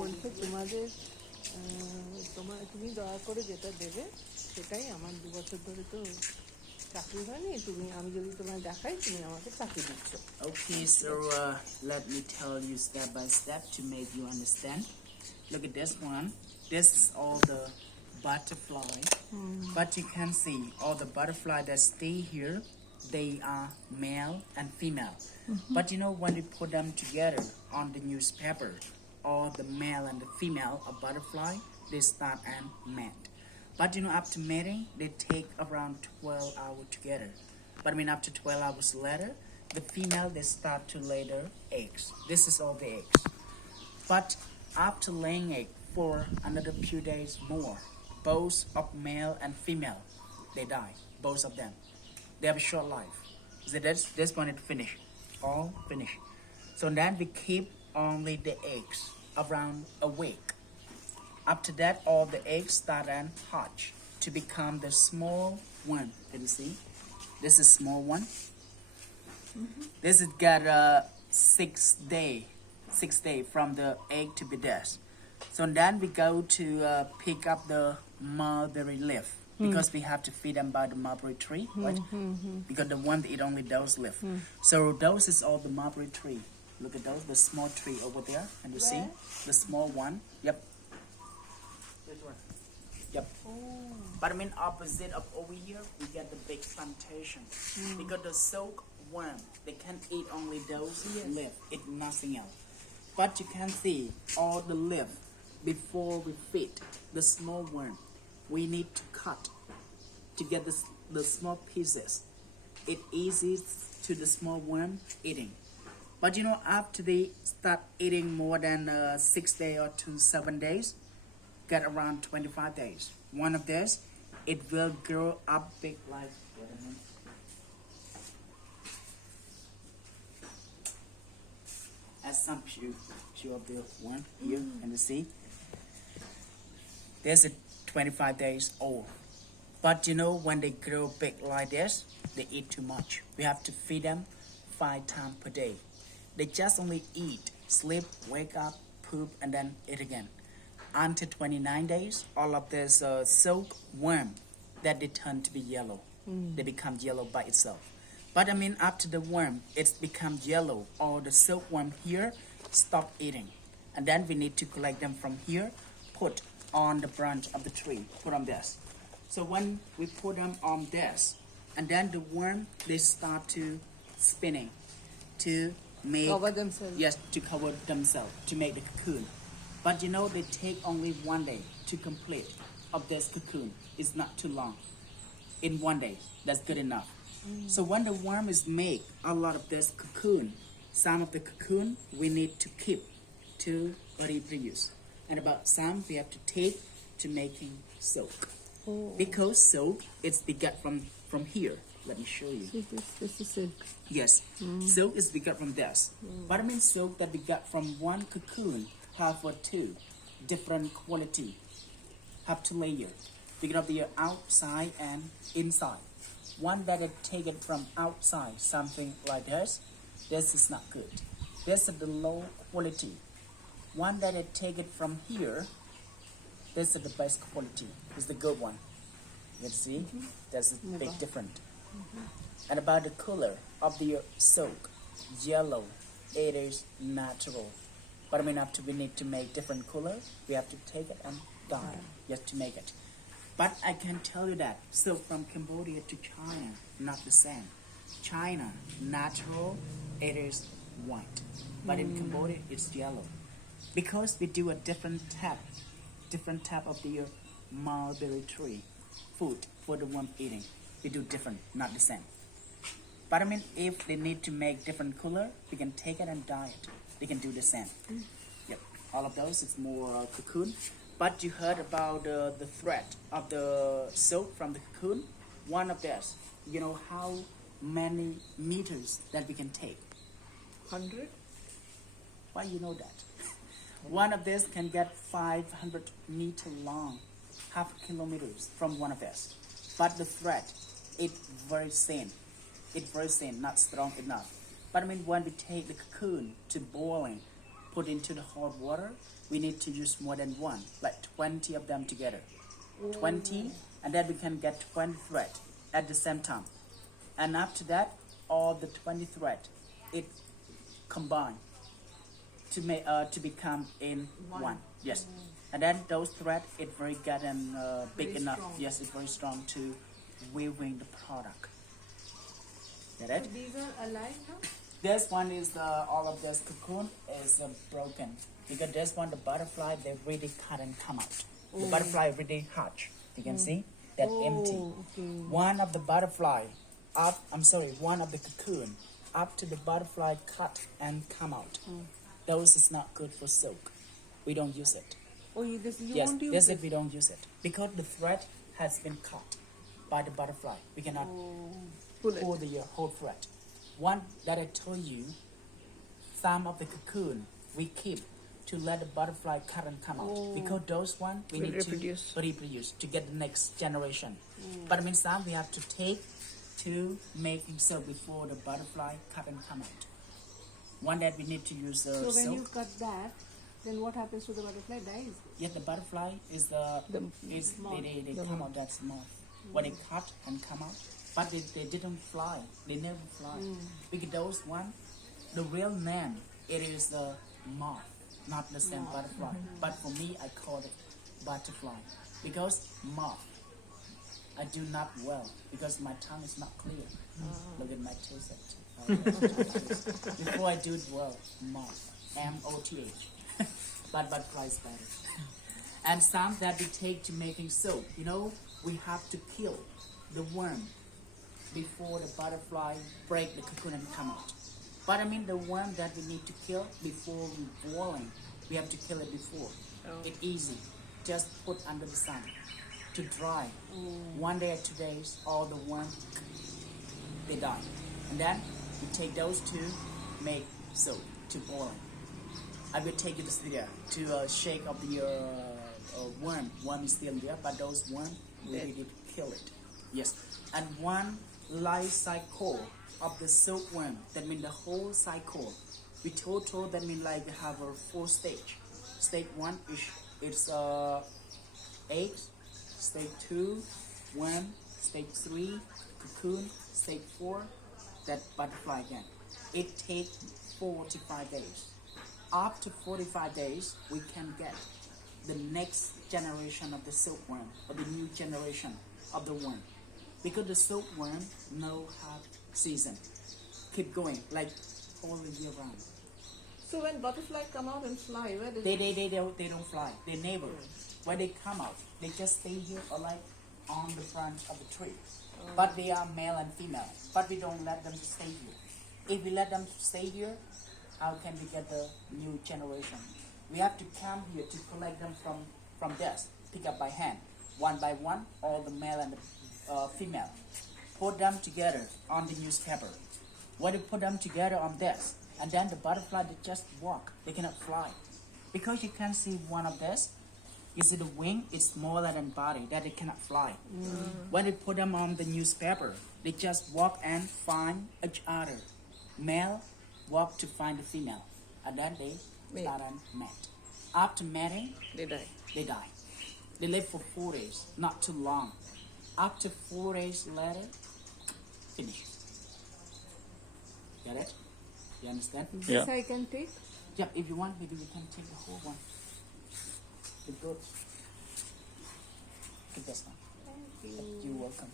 বলছে তুমি দয়া করে যেটা দেবে সেটাই আমার 2 বছর ধরে তো চাকরি হয়নি, আমি যদি তোমায় দেখাই তুমি আমাকে চাকরি দিচ্ছ। Okay, so let me tell you step by step to make you understand. Look at this one. This is all the butterfly, but you can see all the butterfly that stay here, they are male and female. But you know, when we put them together on the newspaper, all the male and the female of butterfly, they start and mate. But you know, after mating, they take around 12 hours together. But I mean, after 12 hours later, the female, they start to lay their eggs. This is all the eggs. But after laying egg for another few days more, both of male and female, they die. Both of them. They have a short life. So this one is finished. All finished. So then we keep only the eggs around a week. After that, all the eggs start and hatch to become the small one. Can you see? This is small one. This has got 6 day from the egg to be there. So then we go to pick up the mulberry leaf because we have to feed them by the mulberry tree, right? Because the one that eat only those leaf. So those is all the mulberry tree. Look at those, the small tree over there, and you see the small one. Yep. This one. Yep. But I mean, opposite of over here, we get the big plantation because the silkworm, they can eat only those leaf, eat nothing else. But you can see all the leaf before we feed the small worm. We need to cut to get the small pieces. It easy to the small worm eating. But you know, after they start eating more than 6 days or to 7 days, get around 25 days. One of this, it will grow up big like. As some few of the one here and the sea. There's a 25 days old. But you know, when they grow big like this, they eat too much. We have to feed them 5 times per day. They just only eat, sleep, wake up, poop, and then eat again. Until 29 days, all of this silkworm, that they turn to be yellow. They become yellow by itself. But I mean, after the worm, it's become yellow, all the silkworm here stop eating. And then we need to collect them from here, put on the branch of the tree, put on this. So when we put them on this, and then the worm, they start to spinning to make Cover themselves. Yes, to cover themselves to make the cocoon. But you know, they take only 1 day to complete of this cocoon. It's not too long. In 1 day, that's good enough. So when the worm is make a lot of this cocoon, some of the cocoon we need to keep to reproduce, and about some we have to take to making silk. Because silk it's begot from here. Let me show you. This is silk. Yes, silk is begot from this. But I mean, silk that we got from one cocoon have for 2 different quality, have 2 layers. We got the outside and inside. One that I take it from outside, something like this. This is not good. This is the low quality. One that I take it from here. This is the best quality. Is the good one. You see, there's a big difference. And about the color of the silk, yellow, it is natural. But I mean, after we need to make different color, we have to take it and dye just to make it. But I can tell you that silk from Cambodia to China, not the same. China, natural, it is white. But in Cambodia, it's yellow. Because we do a different type of the mulberry tree, food for the one eating. We do different, not the same. But I mean, if they need to make different color, we can take it and dye it. They can do the same. Yep, all of those is more cocoon. But you heard about the thread of the silk from the cocoon. One of this, you know how many meters that we can take? 100? Why you know that? One of this can get 500 meter long, half kilometers from one of this. But the thread, it's very thin. It's very thin, not strong enough. But I mean, when we take the cocoon to boiling, put into the hot water, we need to use more than one, like 20 of them together. 20, and then we can get 20 thread at the same time. And after that, all the 20 thread, it combine to make to become in one. Yes, and then those thread it very good and big Very enough. strong. Yes, it's very strong to weaving the product. Get it? So these are alive now? This one is all of this cocoon is broken because this one the butterfly they really cut and come out. The butterfly really hatch. You can see that empty. Okay. One of the butterfly one of the cocoon after the butterfly cut and come out. Those is not good for silk. We don't use it. Oh, you Yes, won't use this it? we don't use it because the thread has been cut by the butterfly. We cannot Pull it. pull the whole thread. One that I told you, some of the cocoon we keep to let the butterfly cut and come out because those one we Will need reproduce. to reproduce to get the next generation. But I mean some we have to take to make silk before the butterfly cut and come out. One that we need to use So when silk. you cut that, then what happens to the butterfly? Dies. Yet the butterfly is moth. they come out that moth. When they cut and come out, but they didn't fly. They never fly. Because those one, the real name it is the moth, not the same butterfly. But for me, I call it butterfly because moth. I do not well because my tongue is not clear. Look at my taste. Before I do it well, moth, M-O-T-H. But butterfly is better. And some that we take to making soap, you know, we have to kill the worm before the butterfly break the cocoon and come out. But I mean the worm that we need to kill before we boiling, we have to kill it before. It's easy. Just put under the sun to dry. 1 day or 2 days, all the worm they die. And then we take those two, make soap to boil. I will take you to there to shake of the worm. Worm is still there, but those worm we really kill it. Yes, and one life cycle of the silkworm. That means the whole cycle. We total that means like have a 4 stage. Stage 1 is it's egg. Stage 2 worm. Stage 3 cocoon. Stage 4 that butterfly again. It takes 45 days. After 45 days, we can get the next generation of the silkworm or the new generation of the worm. Because the silkworm know how season. Keep going like all the year round. So when butterfly come out and fly, where does They don't fly. They never. When they come out, they just stay here or like on the front of the tree. But they are male and female. But we don't let them stay here. If we let them stay here, how can we get the new generation? We have to come here to collect them from this, pick up by hand, one by one, all the male and the female. Put them together on the newspaper. When you put them together on this, and then the butterfly, they just walk, they cannot fly. Because you can see one of this, you see the wing is smaller than body, that it cannot fly. When you put them on the newspaper, they just walk and find each other. Male walk to find the female, and then they start and mate. After mating, they die? they die. They live for 4 days, not too long. After 4 days later, finish. Get it? You understand? This I can take? Yeah, if you want, maybe we can take the whole one. The good. Take this one. Thank you. You're welcome.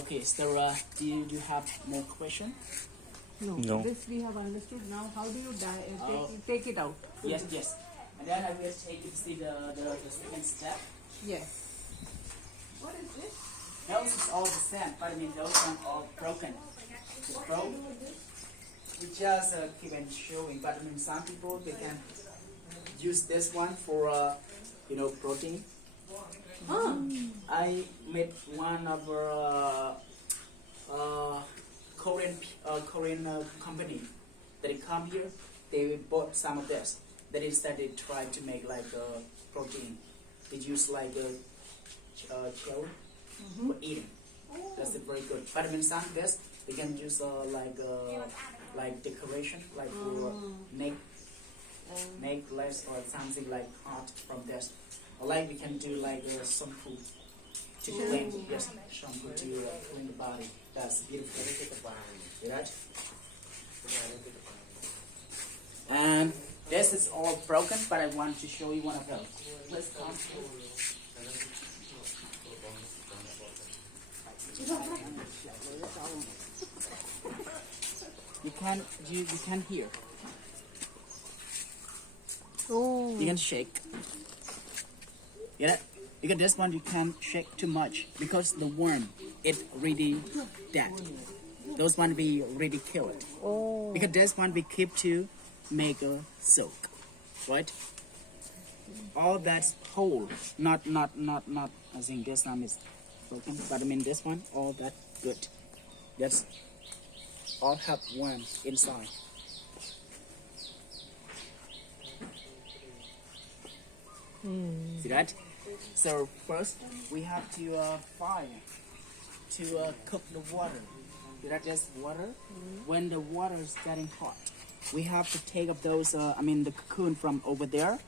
Okay, Sarah, do you have more question? No. This we have understood. Now, how do you Oh. take it out? Yes, yes. And then I will take you to see the second step. Yes. What is this? Those is all the same, but I mean those are all broken. It's broke. We just keep on showing, but I mean some people they can use this one for protein. I met one of Korean company that they come here. They bought some of this. That is that they try to make like protein. They use like chili for eating. That's very good. But I mean some of this they can use like decoration, like for neck make less or something like hot from this. Or like we can do like shampoo to clean, yes, shampoo to clean the body. That's beautiful. See that? And this is all broken, but I want to show you one of those. Let's come. You can hear. Oh. You can shake. Get it? Because this one you can't shake too much because the worm it really dead. Those one we really kill it. Oh. Because this one we keep to make a silk, right? All that's whole, not. I think this one is broken, but I mean this one all that good. That's all have worms inside. See that? So first we have to fire to cook the water. See that? Just water. When the water is getting hot, we have to take up those. The cocoon from over there,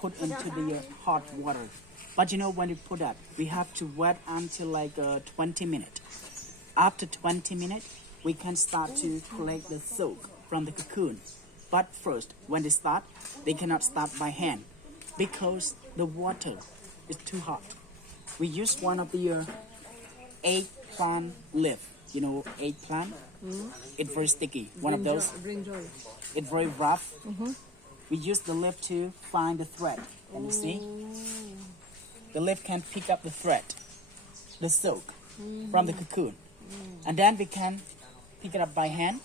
put into the hot water. But you know when you put that, we have to wait until like 20 minutes. After 20 minutes, we can start to collect the silk from the cocoon. But first, when they start, they cannot start by hand because the water is too hot. We use one of the eggplant leaf. You know eggplant? It's very sticky. One of those. Brinjal. It's very rough. We use the leaf to find the thread. Can you see? The leaf can pick up the thread, the silk, from the cocoon. And then we can pick it up by hand.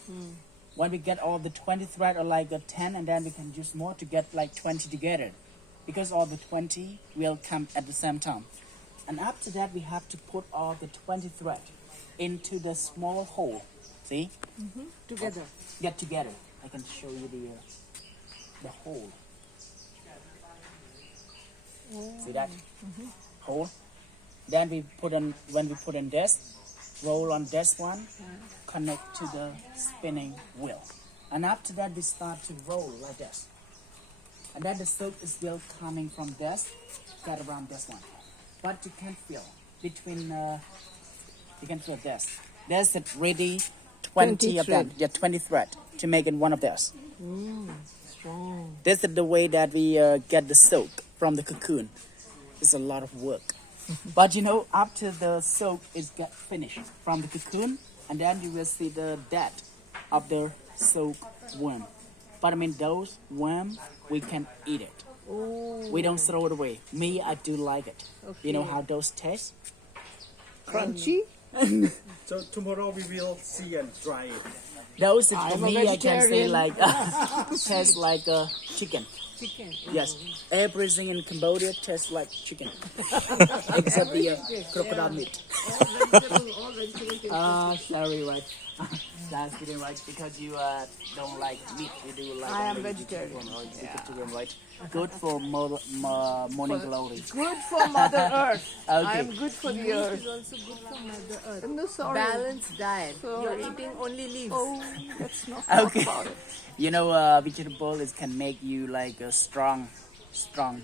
When we get all the 20 thread or like 10, and then we can use more to get like 20 together. Because all the 20 will come at the same time. And after that, we have to put all the 20 thread into the small hole. See? Together. Get together. I can show you the hole. See that? Hole. Then we put in, when we put in this, roll on this one, connect to the spinning wheel. And after that, we start to roll like this. And then the silk is still coming from this, get around this one. But you can feel between, you can feel this. There's already 20 of them. Yeah, 20 thread to make it one of this. Strong. This is the way that we get the silk from the cocoon. It's a lot of work. But you know, after the silk is get finished from the cocoon, and then you will see the dead of the silk worm. But I mean, those worms, we can eat it. Oh. We don't throw it away. Me, I do like it. Okay. You know how those taste? Crunchy. So tomorrow we will see and try it. Those, for I'm a me, I can say vegetarian. like, tastes like chicken. Chicken. Yes, everything in Cambodia tastes like chicken. Except the crocodile meat. All vegetable. Sorry, right. That's getting right because you don't like meat. You do like I am only vegetarian. chicken or vegetarian, right? Good for morning glory. Good for Mother Earth. Okay. I am good for the earth. It's also good for Mother Earth. No, sorry. Balanced diet. So- You're eating only leaves. Oh, let's not Okay. talk about it. You know, vegetables can make you like a strong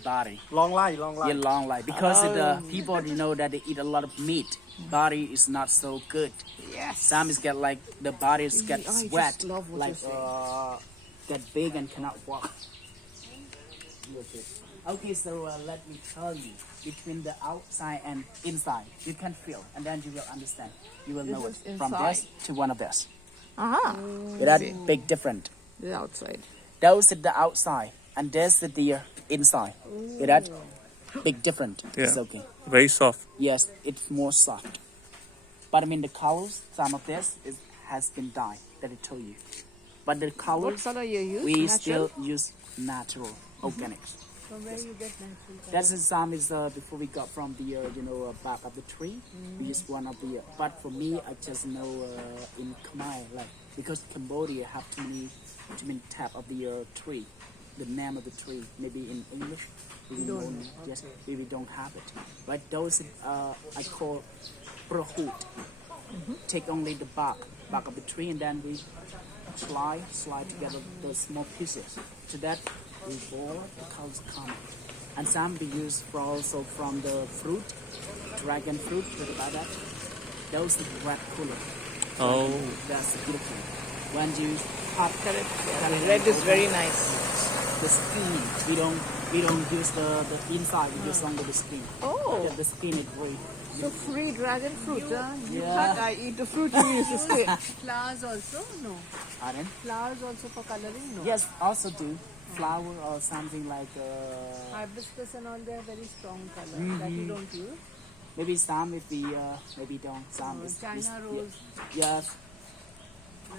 body. Long life, long Yeah, life. long life because people you know that they eat a lot of meat. Body is not so good. Yes. Some is get like the bodies get I just sweat, love what like you're get big and cannot walk. Okay, so let me tell you, between the outside and inside, you can feel, and then you will understand. You will know it is from inside. this to one of this. Aha. That big different. The outside. Those is the outside, and this is the inside. See that? Big different. Yeah. It's okay. Very soft. Yes, it's more soft. But I mean the colors, some of this has been dyed, that I told you. But the What colors, color you use? we Natural? still use natural, organics. From where you get natural color? That's some is before we got from the back of the tree. We use one of the. But for me, I just know in Khmer, like because Cambodia have too many type of the tree, the name of the tree. Maybe in English, we don't. Yes, we don't have it. But those I call prohut. Take only the bark of the tree, and then we slide together the small pieces. To that we boil, the colors come. And some we use for also from the fruit, dragon fruit, like that. Those are the red color. Oh. That's beautiful. When you pop Red is very nice. the skin, we don't use the inside, we use only the skin. Oh. Yeah, the skin is very. So free dragon fruit, huh? You Yeah. thought I eat the fruit you used to say. Flowers also? No. Pardon? Flowers also for coloring? No. Yes, also do flower or something like Hibiscus and all, they are very strong color that you don't use. maybe some if we maybe don't some is China rose. yes.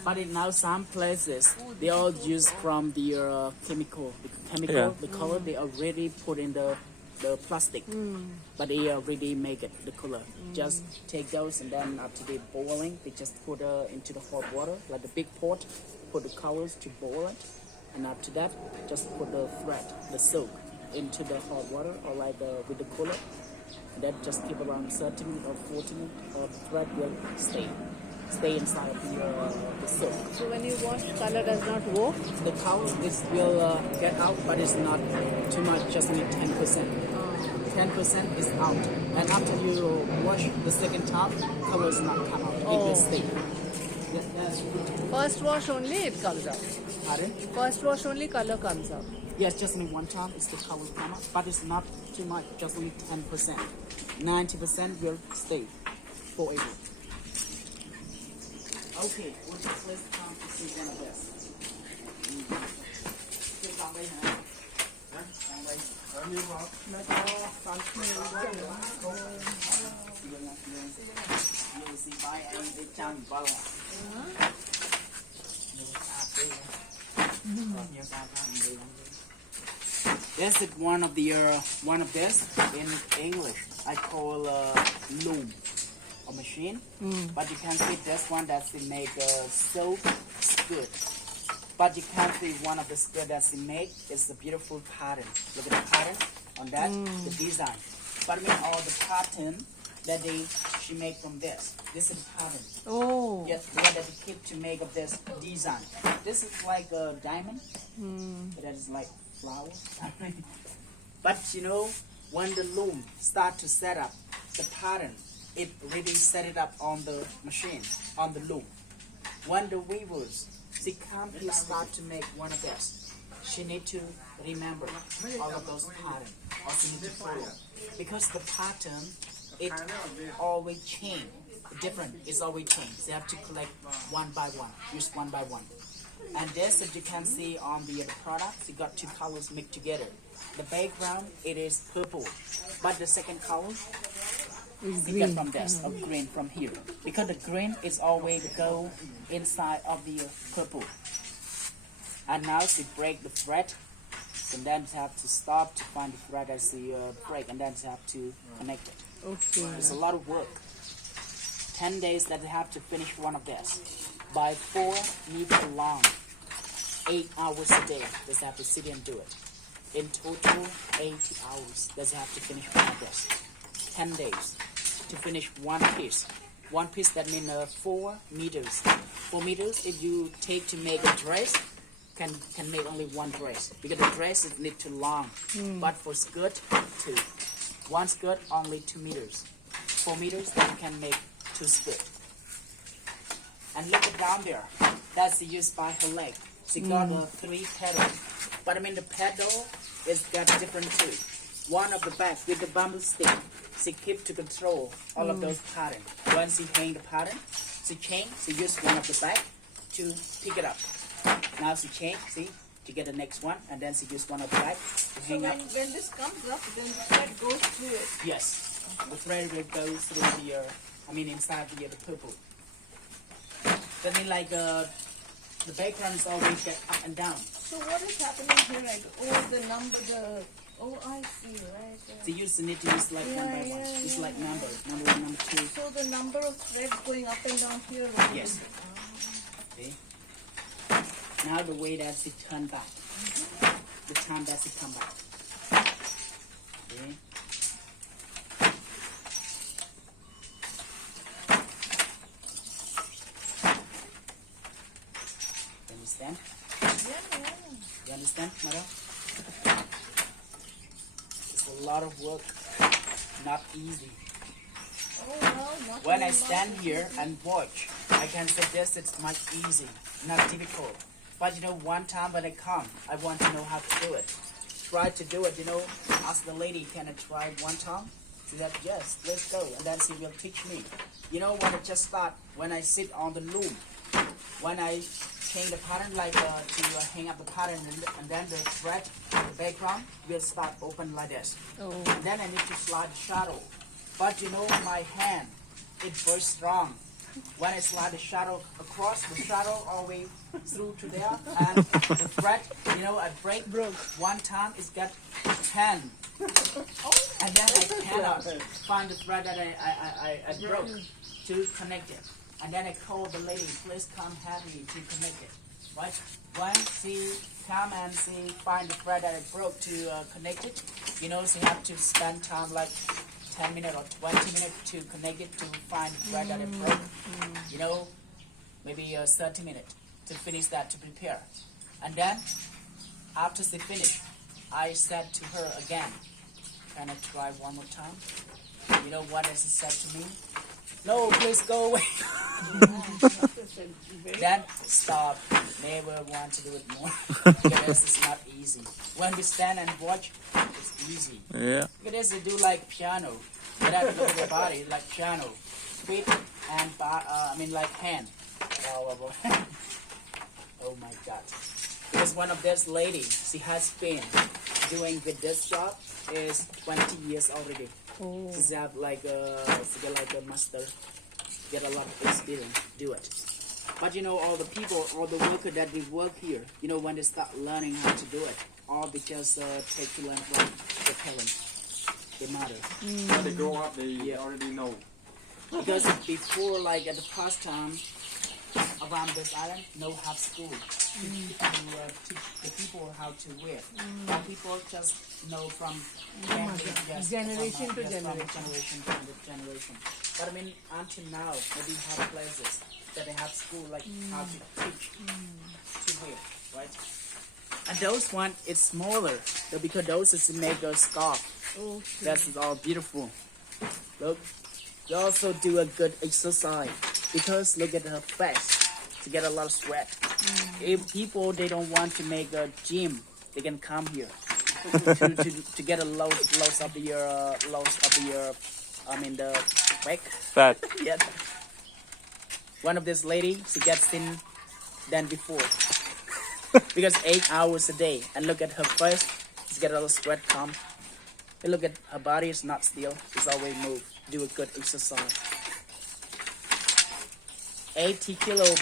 But in now some places they all use from the chemical. Yeah. The color they already put in the plastic, but they already make it the color. Just take those and then after they boiling, they just put into the hot water like the big pot. Put the colors to boil it, and after that just put the thread, the silk, into the hot water or like with the color. And then just keep around 30 minutes or 40 minutes, or the thread will stay inside of the silk. So when you wash, color does not go. The color will get out, but it's not too much, just only 10%. 10% is out. And after you wash the second time, color is not come out. It will stay. That's First wash only it comes out. pardon? First wash only color comes out. Yes, just only one time is the color come out, but it's not too much, just only 10%. 90% will stay forever. Okay, we'll just let's come to see one of this. Cái con đây hả? Hả? Con đây. Như vậy, nó có con you see by and they chant well. This is one of this in English I call loom or machine, but you can see this one that's they make silk skirt. But you can see one of the skirt that's they make is a beautiful pattern. Look at the pattern on that, the design. But I mean all the pattern that she made from this. This is the pattern. Oh. Yes, the one that they keep to make of this design. This is like a diamond. That is like flower. But you know, when the loom start to set up the pattern, it really set it up on the machine, on the loom. When the weavers, she can't start to make one of this, she need to remember all of those patterns, or she need to follow. Because the pattern, it always change. Different, it's always change. They have to collect one by one, use one by one. And this, as you can see on the products, you got two colors mixed together. The background, it is purple, but the second color is you get from this, of green from here. Because the green is always go inside of the purple. And now she break the thread, and then you have to stop to find the thread as the break, and then you have to connect it. Okay. It's a lot of work. 10 days that they have to finish one of this. By 4 meters long, 8 hours a day, they have to sit and do it. In total, 80 hours they have to finish one of this. 10 days to finish one piece. One piece that means 4 meters. 4 meters if you take to make a dress, can make only one dress. Because the dress is need too long. But for skirt, 2. One skirt only 2 meters. 4 meters then you can make 2 skirts. And look it down there. That's used by her leg. She got 3 pedals. But I mean the pedal is got different too. One of the back with the bamboo stick. She keep to control all of those patterns. Once she hang the pattern, she change. She use one of the back to pick it up. Now she change. See to get the next one, and then she use one of the back to hang up. When this comes up, then the thread goes through it. Yes, the thread will go through the. Inside the purple. That means like the background is always get up and down. So what is happening here? Like, I see, right? So you need to use like one by one. It's like number 1, number 2. So the number of threads going up and down here. Yes. Okay. Now the way that it turn back. The time that it come back. Okay. You understand? Yeah. You understand, madam? lot of work, not easy. Oh no, not When I only stand that. here and watch, I can suggest it's much easy, not difficult. But you know, one time when I come, I want to know how to do it. Try to do it, you know, ask the lady, can I try one time? She said, yes, let's go. And then she will teach me. You know, when I just start, when I sit on the loom, when I change the pattern, like to hang up the pattern, and then the thread, the background will start open like this. Oh. And then I need to slide the shadow. But you know, my hand, it's very strong. When I slide the shadow across, the shadow all the way through to there, and the thread, you know, I broke. One time it's got 10. And then I cannot find the thread that I broke to connect it. And then I call the lady, please come help me to connect it. Right? When she come and she find the thread that I broke to connect it, you know, she have to spend time like 10 minutes or 20 minutes to connect it to find the thread that I broke. You know, maybe 30 minutes to finish that, to prepare. And then, after she finish, I said to her again, can I try one more time? You know what she said to me? No, please go away. Then stop. Never want to do it more. Because it's not easy. When we stand and watch, it's easy. Yeah. Because they do like piano. But I look at their body like piano. Feet and like hand. Oh my God. Because one of those ladies, she has been doing with this job is 20 years already. Oh. She have like she get like a master, get a lot of experience, do it. But you know, all the people, all the workers that we work here, you know, when they start learning how to do it, all because take to learn from the parents, their mother. When they grow up, they already know. Because before, like at the past time, around this island, no have school to teach the people how to wear. But people just know from Generation to from generation. generation. But I mean, until now, maybe have places that they have school like how to teach to wear, right? And those one, it's smaller, because those is to make a scarf. Oh. That's all beautiful. Look, they also do a good exercise because look at her face. To get a lot of sweat. If people they don't want to make a gym, they can come here to get a loss of the the back. Fat. Yeah. One of this lady, she gets thin than before because 8 hours a day. And look at her face, she's got a little sweat come. And look at her body, it's not still. It's always move. Do a good exercise. 80 kilo